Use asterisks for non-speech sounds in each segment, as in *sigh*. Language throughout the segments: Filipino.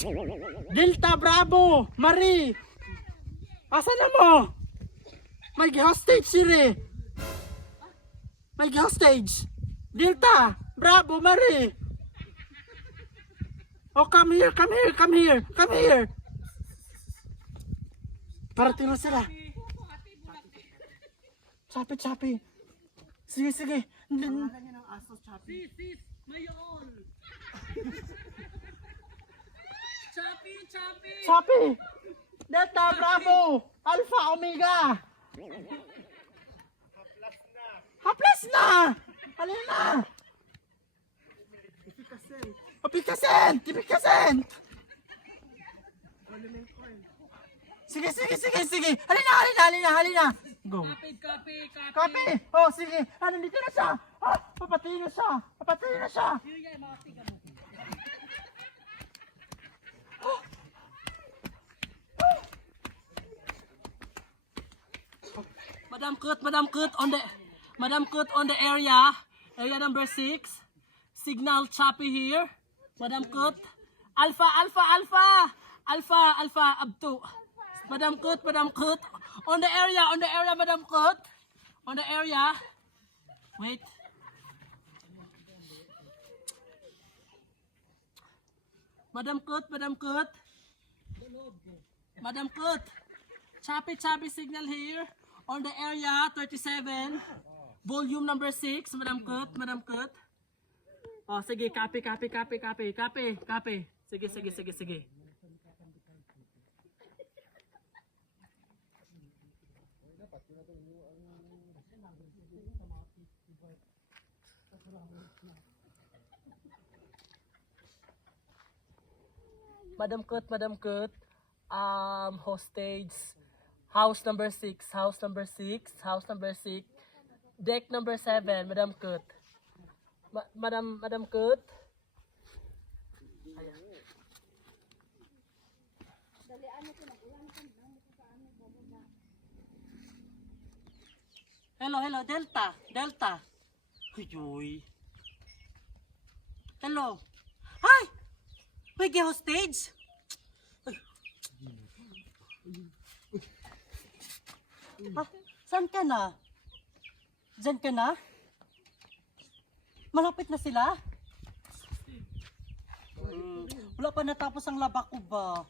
Delta Bravo! Marie! Asa na mo? May hostage siri! May hostage! Delta! Bravo! Marie! Oh, come here! Come here! Come here! Come here! Parating na sila. Chapi, chapi. Sige, sige. N- Sis, sis, mayon. *laughs* Chappy, chappy. Chapi! Delta, Bravo! Alpha, Omega! Haplas na! Halina na! Pipikasen! Pipikasen! Sige, sige, sige, sige! Halina, halina, halina, halina! Go! Copy, copy, copy. Copy! Oh, sige! Ah, nandito na siya! Ah, papatayin na siya! Papatayin na siya! Here, mga tiga mo. Madam Kut, Madam Kut on the Madam Kut on the area. Area number six. Signal choppy here. Madam Kut. Alpha, Alpha, Alpha. Alpha, Alpha, to. Madam Kut, Madam Kut. On the area, on the area, Madam Kut. On the area. Wait. Madam Kut, Madam Kut. Madam Kut. Choppy choppy signal here on the area 37. Volume number 6, Madam Kut, Madam Kut. Oh, sige, copy, copy, copy, copy, copy, copy. Sige, sige, sige, sige. Madam Kut, Madam Kut. Um, hostage. House number 6, house number 6, house number 6. Deck number 7, Madam Kut. Ma Madam, Madam Kut. Hello, hello, Delta, Delta. Uy, Hello. Hi! May hostage? Ah, saan ka na? Diyan ka na? Malapit na sila? Hmm, wala pa natapos ang laba ko ba?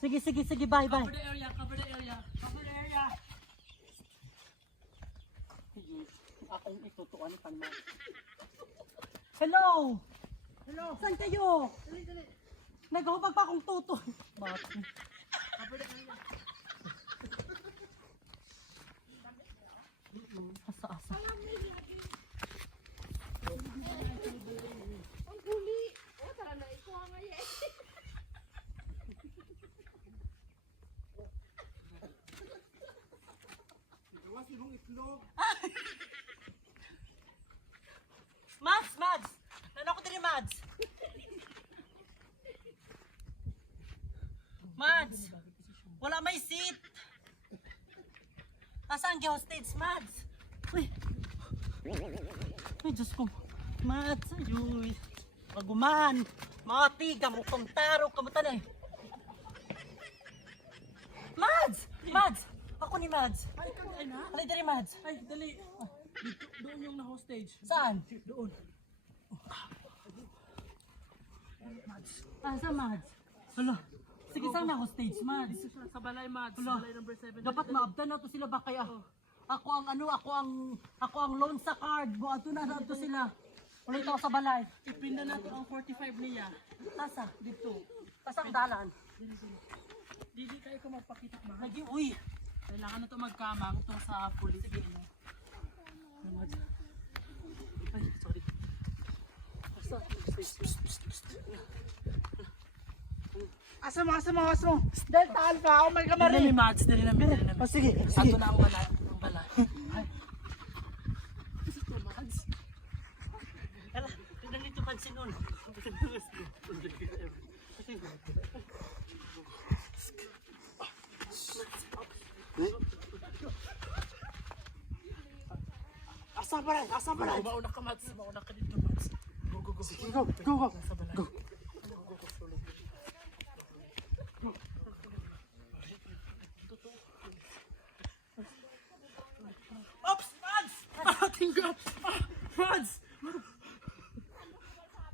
Sige, sige, sige, bye, bye. Cover the area, cover the area, cover the area. Akong itutuan ka na. Hello! Hello! Saan kayo? Dali, dali. Naghahubag pa akong tuto. Bakit? Asa-asa. Ang huli. Oh, tara na, ikuha nga yan. Mads! Mads! Ano ko din Mads? Mads! Wala may seat! Nasaan ang hostage, Mads? Uy! Ay, Diyos ko. Mads, ayuy. Maguman. Mga tiga mo kong taro. Kamutan eh. Mads! Mads! Ako ni Mads. Ay, kagay na? Halay dali, Mads. Ay, dali. Dito, doon yung na-hostage. Saan? Doon. Ah, saan, Mads? Hala. Sige, saan ako stage, Mads? Siya sa balay, Mads. Wala. Balay number 7. Dapat maabdan na to sila ba kaya? Ako ang ano, ako ang ako ang loan sa card. Buato na na to sila. Ulit ako sa balay. Ipinda na to ang 45 niya. Tasa dito. Tasa ang dalan. Didi kayo ko magpakita ba? Lagi uy. Kailangan na to magkamang to sa police. Sige, ano? Ano, Mads? Ay, sorry. Asa? Asa mo, asa mo, asa mo. Delta Alpha, oh my God, Dali Marie. na Mads, dali na dali na. Oh, sige, sige. Ato na ang balay. Ang balay. Ay. Ito, Mads. Hala, tignan dito pansin nun. Asa pa rin? Asa pa rin? Mauna ka, Mads. Mauna ka dito, Mads. Go, go, go. Balay. Go. Go, go, go. ating God. Ah, Mads!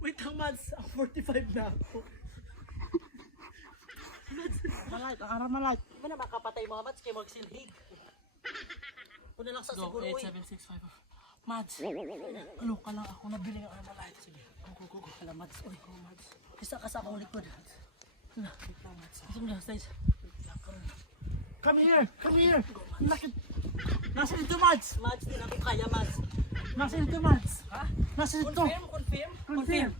Wait lang, Mads. Ang 45 na ako. Malay, ang malay. Ano na makapatay mga mats kay magsilhig. Kuna lang sa Go, siguro. 8, uy. 7, 6, 5, Mads, ano ka lang ako nabili ng Armalite. Sige, go, go, go, go. Alam mats. Uy, oh, mats. Isa ka sa akong likod. Gusto mo na, stage. Come here! Come here! Nakit... Nasa dito, Mads! Mads, di na ko kaya, Mads. Nasa dito, Mads. Ha? Nasa dito. Confirm, confirm, Confirm.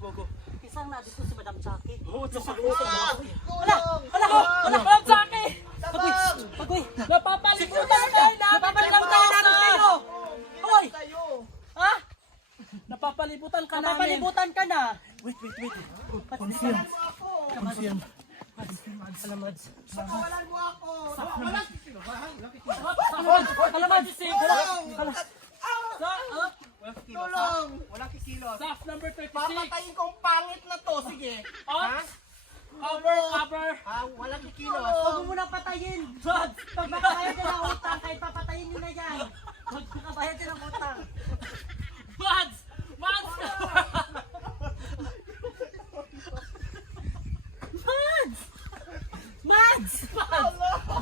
Go, go. Isang na dito si Madam Jackie. Oo, sa Wala! Wala! Wala! Wala! Wala! Jackie! Pag-uy! Pag-uy! Napapalibutan tayo namin! Napapalibutan namin kayo! Hoy! Ha? Napapalibutan ka namin! Napapalibutan ka na! Wait, wait, wait. Confirm. Confirm. Alam, Mads. Alam, Mads. Alam. Tulong! Kikilos. Staff number 36. Papatayin kong pangit na to. Sige. Ops! Cover, cover! Ah, wala kikilos. Huwag mo munang patayin. Mads, pag makabayad ka ng utang, kahit papatayin nyo na yan. Pag makabayad ka ng utang. Mads! Mads! Mads! Mads!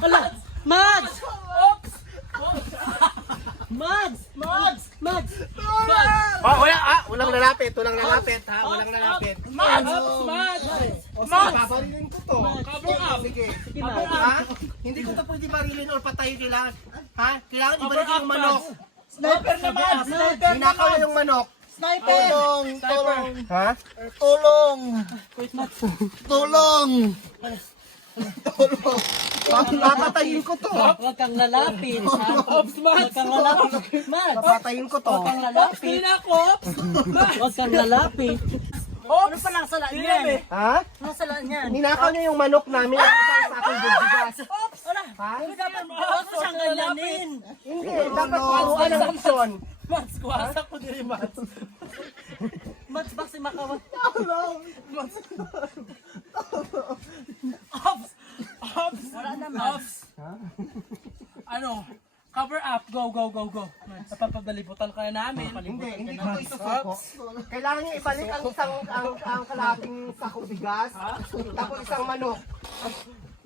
Wala! Mads! Oops! Mads! Mads! Mads! Oh, wala ah, walang lalapit, ha, walang lalapit. Mads! Mads! O sige, babarilin ko to. Cover up! Sige. Sige, Mads. Ha? Hindi ko to pwede barilin or patayin kailangan. Ha? Kailangan Cover ibalik up, yung manok. Sniper naman! Sniper Hinakaw na yung manok. Sniper! Tulong! Tulong! Ha? Tulong! Tulong! Tulong! Papatayin ko to. Huwag kang lalapit. Ops, Huwag Mads! kang lalapit. Mads! Papatayin ko to. Huwag kang Ops, lalapit. hindi! Ops! Huwag kang lalapit. Ano pa lang salaan yan? Ha? Ano salaan yan? Ninakaw niya yung manok namin at isang sa aking bigas. Wala. Ha? Ano dapat huwag mo siyang ganyanin? Hindi, dapat turuan ng aksyon. Mads, kuwasa ko diri, Mads. Mads, bak si Makawan. Ops! Ops! Wala na, Ops! Ano? Cover up. Go, go, go, go. Napapagdalibutan ka na namin. Hindi, hindi ko ito isusuko. Kailangan niya ibalik ang isang ang, ang kalating sako bigas, tapos isang manok.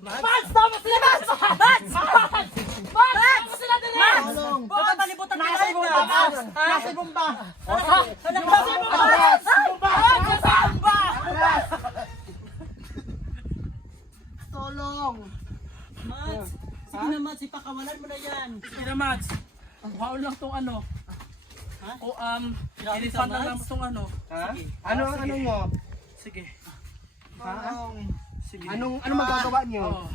Mads! Tama sila, Mads! Mads! Mads! Mads! Tama sila din! Tulong! Napapalibutan ka na ibong na. ba? Nasa ibong ba? Ano ba? Atras! Mads! Tulong! Mads, sige na Mads, ipakawalan mo na yan. Sige na, Mads. Wow lang tong ano. Ha? O, um, ka, na lang tong ano. Ha? Ano ang ano nyo? Sige. Ha? Sige. Anong anong magagawa nyo? Oh.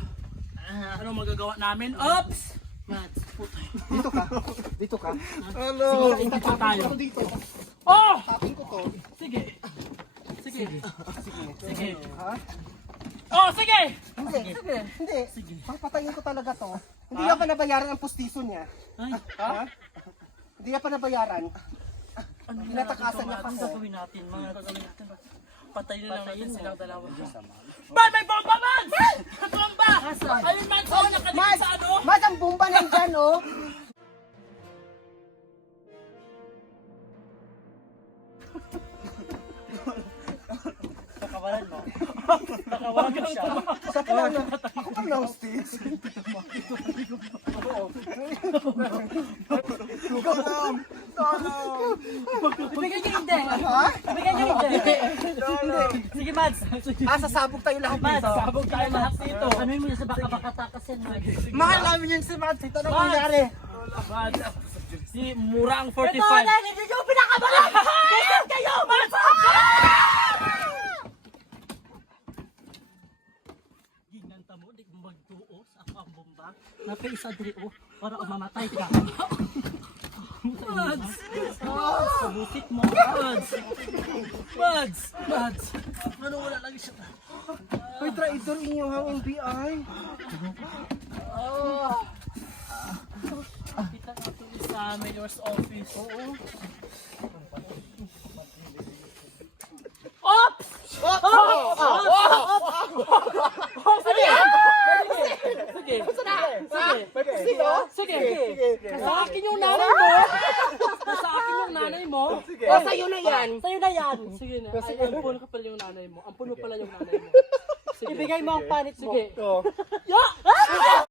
Ano magagawa namin? Oops! Mads, Dito ka. Dito ka. Ano? Sige, tayo. Ko dito. Oh! Tapin ko to. Sige. Sige. Sige. Ha? Oh, sige! Hindi. Hindi. Papatayin ko talaga to. Hindi niya pa nabayaran ang pustiso niya. ay, Ha? Hindi niya pa nabayaran. Ano Pinatakasan niya ang ako. gagawin natin mga Patayin na lang natin silang dalawa. Man, may bomba, man! bomba! Ayun, man, oh, nakadikit sa ano? Mas ang bomba nandyan, oh. Mo siya. Sa kailangan na. Ako pa lang, Steve. Tulong! Tulong! Ibigay niyo hindi. Ibigay niyo hindi. Sige Mads. Ah, sasabog tayo lahat Mads, dito. sabog tayo lahat dito. Ano mo sa baka baka takas yan Mads. Mahal namin yun si Mads. Ito na nangyari. Mads, si Murang 45. Ito na, hindi nyo pinakabalan! Bisit kayo! Mads! Ginanta mo, di mo magtuos. Ako ang bomba. Napaisa diri o, para umamatay ka. Mads! Sa busit mo. Mads! Mads! Mads! Ano wala lagi siya? May traitor inyong ang NBI. Kita natin sa mayor's office. Oo. Ops! Sige! Sige! Sige! Sige! Sige! Sa akin yung nanay mo. Sa akin yung nanay mo. O, sa'yo na yan. Sa'yo na yan. Sige na. Ay, ampun ka pala yung nanay mo. Ampun mo pala yung nanay mo. Sige. *laughs* Ibigay mo ang panit mo. Sige. Oh. Ya!